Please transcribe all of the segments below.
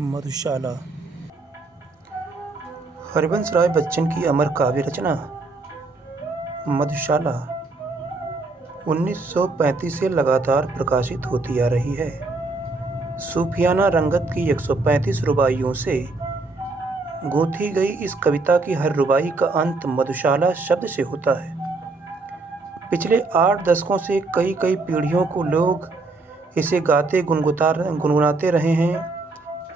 मधुशाला। हरिवंश राय बच्चन की अमर काव्य रचना मधुशाला 1935 से लगातार प्रकाशित होती आ रही है। सूफियाना रंगत की 135 रुबाइयों से गूंथी गई इस कविता की हर रुबाई का अंत मधुशाला शब्द से होता है। पिछले 8 दशकों से कई पीढ़ियों को लोग इसे गाते गुनगुनाते रहे हैं।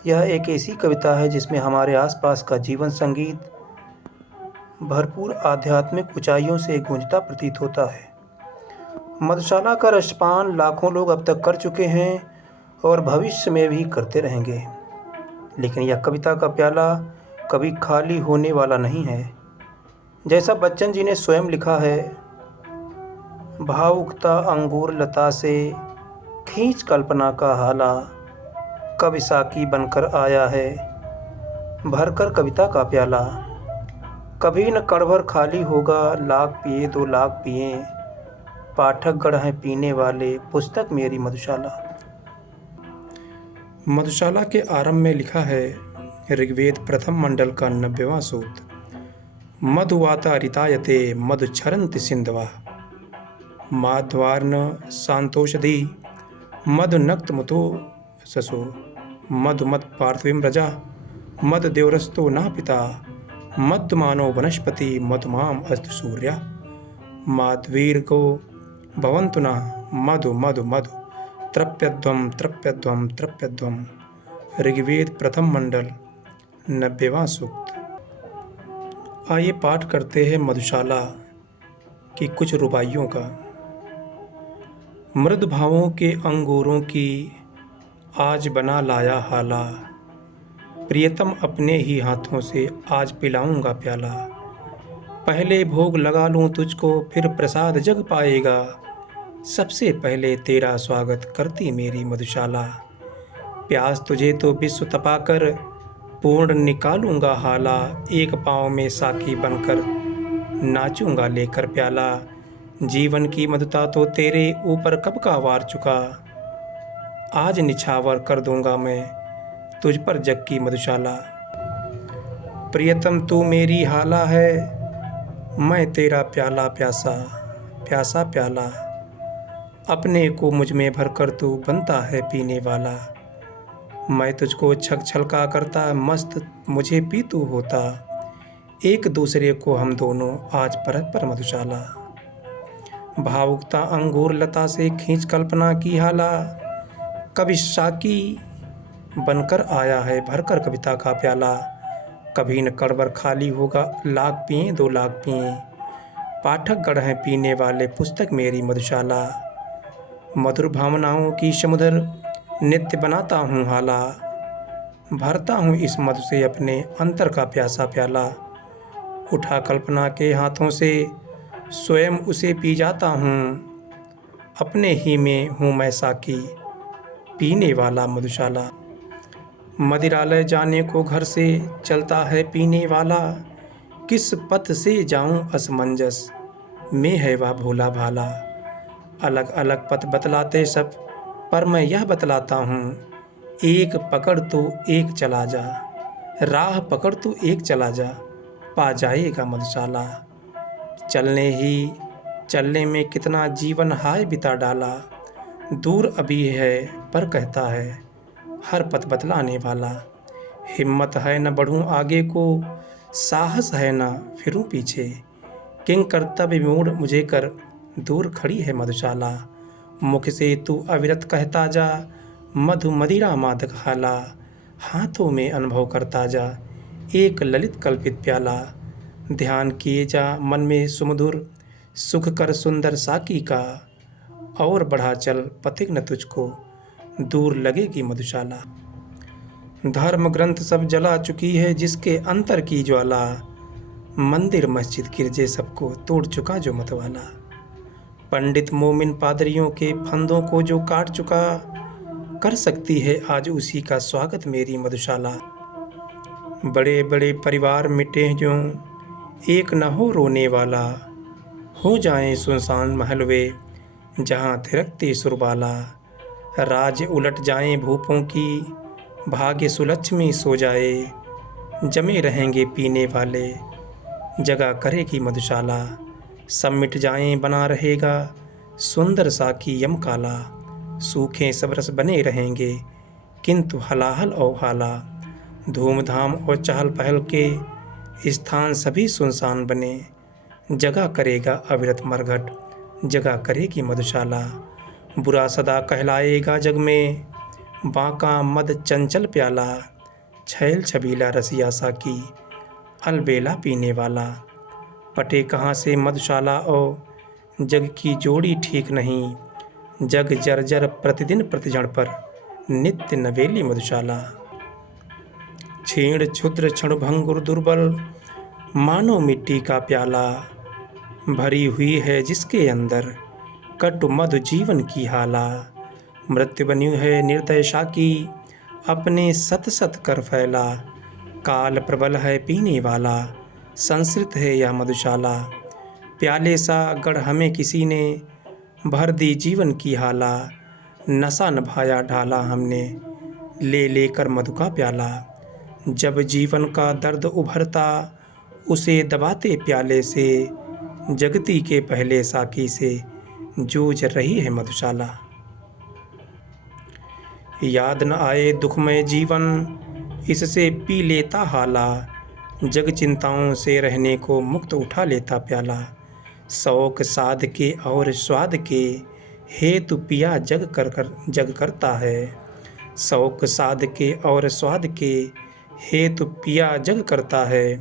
यह एक ऐसी कविता है जिसमें हमारे आसपास का जीवन संगीत भरपूर आध्यात्मिक ऊंचाइयों से गूंजता प्रतीत होता है। मधुशाला का रसपान लाखों लोग अब तक कर चुके हैं और भविष्य में भी करते रहेंगे, लेकिन यह कविता का प्याला कभी खाली होने वाला नहीं है। जैसा बच्चन जी ने स्वयं लिखा है, भाव उगता अंगूर लता से खींच कल्पना का हाला, कब साकी बनकर आया है भरकर कविता का प्याला। कभी न कड़भर खाली होगा, लाख पिए 2 लाख पिए, पाठक गढ़ हैं पीने वाले पुस्तक मेरी मधुशाला। मधुशाला के आरंभ में लिखा है ऋग्वेद प्रथम मंडल का 90वां सूक्त, मधुवाता रितायते मधुच्छरन्ति सिंधवा, माध्वार्न शांतोषधि मधुनक्तमुतो ससो, मधुमत पार्थिवीं रजा मधुदेवरस्तो न पिता, मधुमानो वनस्पति मधुमाम अस्तु सूर्या, माध्वीर्गो भवन्तु न मधु मधु मधु, तृप्यध्वं तृप्यध्वं तृप्यध्वं। ऋग्वेद प्रथम मंडल 90वां सूक्त। आइए पाठ करते हैं मधुशाला की कुछ रुबाइयों का। मृद भावों के अंगूरों की आज बना लाया हाला, प्रियतम अपने ही हाथों से आज पिलाऊंगा प्याला। पहले भोग लगा लूं तुझको फिर प्रसाद जग पाएगा, सबसे पहले तेरा स्वागत करती मेरी मधुशाला। प्यास तुझे तो विश्व तपाकर पूर्ण निकालूंगा हाला, एक पाँव में साकी बनकर नाचूंगा लेकर प्याला। जीवन की मधुता तो तेरे ऊपर कब का वार चुका, आज निछावर कर दूंगा मैं तुझ पर जग की मधुशाला। प्रियतम तू मेरी हाला है, मैं तेरा प्याला प्यासा प्यासा प्याला, अपने को मुझ में भर कर तू बनता है पीने वाला। मैं तुझको छक छलका करता मस्त मुझे पी तू होता, एक दूसरे को हम दोनों आज परत पर मधुशाला। भावुकता अंगूर लता से खींच कल्पना की हाला, कभी साकी बनकर आया है भरकर कविता का प्याला। कभी न कड़बर खाली होगा, लाख पिए 2 लाख पिए, पाठक गढ़ हैं पीने वाले पुस्तक मेरी मधुशाला। मधुर भावनाओं की समुद्र नित्य बनाता हूँ हाला, भरता हूँ इस मधु से अपने अंतर का प्यासा प्याला। उठा कल्पना के हाथों से स्वयं उसे पी जाता हूँ, अपने ही में हूँ मैं साकी पीने वाला मधुशाला। मदिरालय जाने को घर से चलता है पीने वाला, किस पथ से जाऊं असमंजस में है वह भोला भाला। अलग अलग पथ बतलाते सब पर मैं यह बतलाता हूँ, एक पकड़ तो एक चला जा, राह पकड़ तो एक चला जा, पा जाएगा मधुशाला। चलने में कितना जीवन हाय बिता डाला, दूर अभी है पर कहता है हर पथ बतलाने वाला। हिम्मत है न बढ़ूं आगे को, साहस है न फिरूं पीछे, किंग कर्तव्य मोड़ मुझे कर दूर खड़ी है मधुशाला। मुख से तू अविरत कहता जा, मधु मदिरा मादक हाला, हाथों में अनुभव करता जा एक ललित कल्पित प्याला। ध्यान किए जा मन में सुमधुर सुख कर सुंदर साकी का, और बढ़ा चल पथिक न तुझको दूर लगेगी मधुशाला। धर्म ग्रंथ सब जला चुकी है जिसके अंतर की ज्वाला, मंदिर मस्जिद गिरजे सबको तोड़ चुका जो मतवाला। पंडित मोमिन पादरियों के फंदों को जो काट चुका, कर सकती है आज उसी का स्वागत मेरी मधुशाला। बड़े बड़े परिवार मिटे जो एक न हो रोने वाला, हो जाएं सुनसान महलवे जहाँ थिरकती सुरबाला। राज उलट जाएं भूपों की भाग्य सुलक्ष्मी सो जाए, जमे रहेंगे पीने वाले। जगा करेगी मधुशाला, सब मिट जाएं बना रहेगा सुंदर साकी यम काला। सूखे सब रस बने रहेंगे, किंतु हलाहल और हाला। धूमधाम और चहल पहल के स्थान सभी सुनसान बने। जगा करेगा अविरत मरघट, जगा करेगी मधुशाला। बुरा सदा कहलाएगा जग में, बांका मद चंचल प्याला। छैल छबीला रसिया साकी, अलबेला पीने वाला। पटे कहाँ से मधुशाला और जग की जोड़ी ठीक नहीं। जग जर्जर प्रतिदिन प्रतिजण पर, नित्य नवेली मधुशाला। क्षीण क्षुद्र क्षणभंगुर दुर्बल, मानो मिट्टी का प्याला। भरी हुई है जिसके अंदर, कटु मधु जीवन की हाला। मृत्यु बनी है निर्दय साकी, अपने सत सत कर फैला। काल प्रबल है पीने वाला, संस्कृत है यह मधुशाला। प्याले सा गढ़ हमें किसी ने, भर दी जीवन की हाला। नशा नभाया ढाला हमने, ले लेकर मधु का प्याला। जब जीवन का दर्द उभरता, उसे दबाते प्याले से। जगती के पहले साकी से, जूझ रही है मधुशाला। याद न आए दुखमय जीवन, इससे पी लेता हाला। जग चिंताओं से रहने को मुक्त उठा लेता प्याला। शौक साध के और स्वाद के, हेतु पिया जग करता है। शौक साध के और स्वाद के, हेतु पिया जग करता है।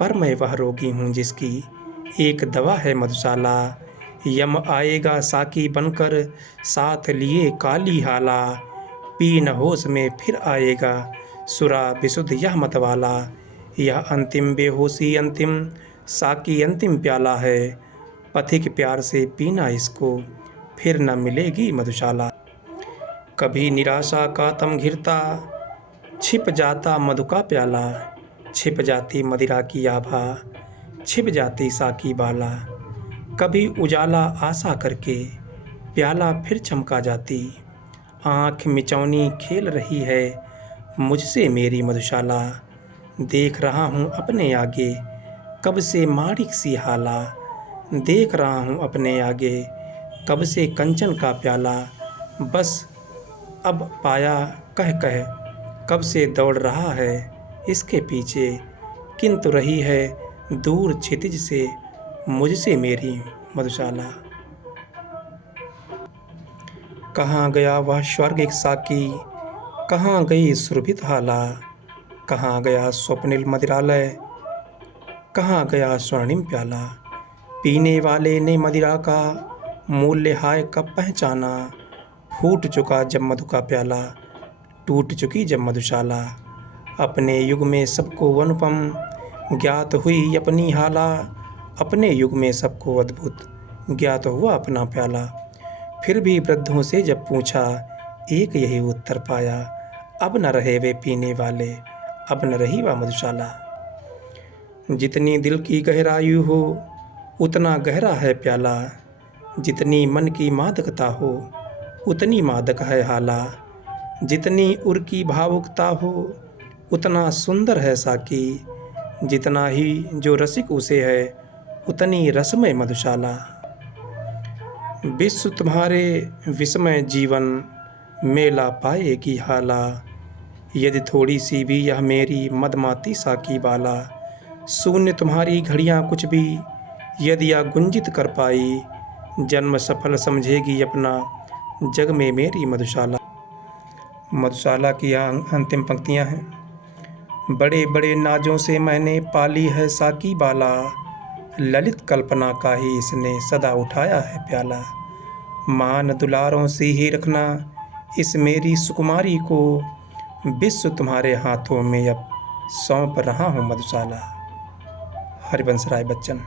पर मैं वह रोगी हूँ जिसकी, एक दवा है मधुशाला। यम आएगा साकी बनकर, साथ लिए काली हाला। पी न होश में फिर आएगा, सुरा विशुद्ध यह मतवाला। यह अंतिम बेहोशी अंतिम, साकी अंतिम प्याला है। पथिक प्यार से पीना इसको, फिर न मिलेगी मधुशाला। कभी निराशा का तम घिरता, छिप जाता मधु का प्याला। छिप जाती मदिरा की आभा, छिप जाती साकी बाला। कभी उजाला आशा करके, प्याला फिर चमका जाती। आँख मिचौनी खेल रही है, मुझसे मेरी मधुशाला। देख रहा हूँ अपने आगे, कब से माणिक सी हाला। देख रहा हूँ अपने आगे, कब से कंचन का प्याला। बस अब पाया कह कह, कब से दौड़ रहा है इसके पीछे। किंतु रही है दूर क्षितिज से, मुझसे मेरी मधुशाला। कहाँ गया वह स्वर्गिक साकी, कहाँ गई सुरभित हाला। कहाँ गया स्वप्निल मदिरालय, कहाँ गया स्वर्णिम प्याला। पीने वाले ने मदिरा का मूल्य हाय कब पहचाना। फूट चुका जब मधु का प्याला, टूट चुकी जब मधुशाला। अपने युग में सबको अनुपम, ज्ञात हुई अपनी हाला। अपने युग में सबको अद्भुत, ज्ञात हुआ अपना प्याला। फिर भी वृद्धों से जब पूछा, एक यही उत्तर पाया। अब न रहे वे पीने वाले, अब न रही वह मधुशाला। जितनी दिल की गहराई हो, उतना गहरा है प्याला। जितनी मन की मादकता हो, उतनी मादक है हाला। जितनी उर की भावुकता हो, उतना सुंदर है साकी। जितना ही जो रसिक उसे है, उतनी रसमय मधुशाला। विश्व तुम्हारे विस्मय जीवन, मेला पाएगी हाला। यदि थोड़ी सी भी यह मेरी मदमाती साकी बाला। शून्य तुम्हारी घड़ियाँ कुछ भी, यदि यह गुंजित कर पाई। जन्म सफल समझेगी अपना, जग में मेरी मधुशाला। मधुशाला की अंतिम पंक्तियाँ हैं। बड़े बड़े नाजों से मैंने पाली है साकी बाला। ललित कल्पना का ही इसने सदा उठाया है प्याला। मान दुलारों से ही रखना इस मेरी सुकुमारी को। विश्व तुम्हारे हाथों में अब सौंप रहा हूँ मधुशाला। हरिवंश राय बच्चन।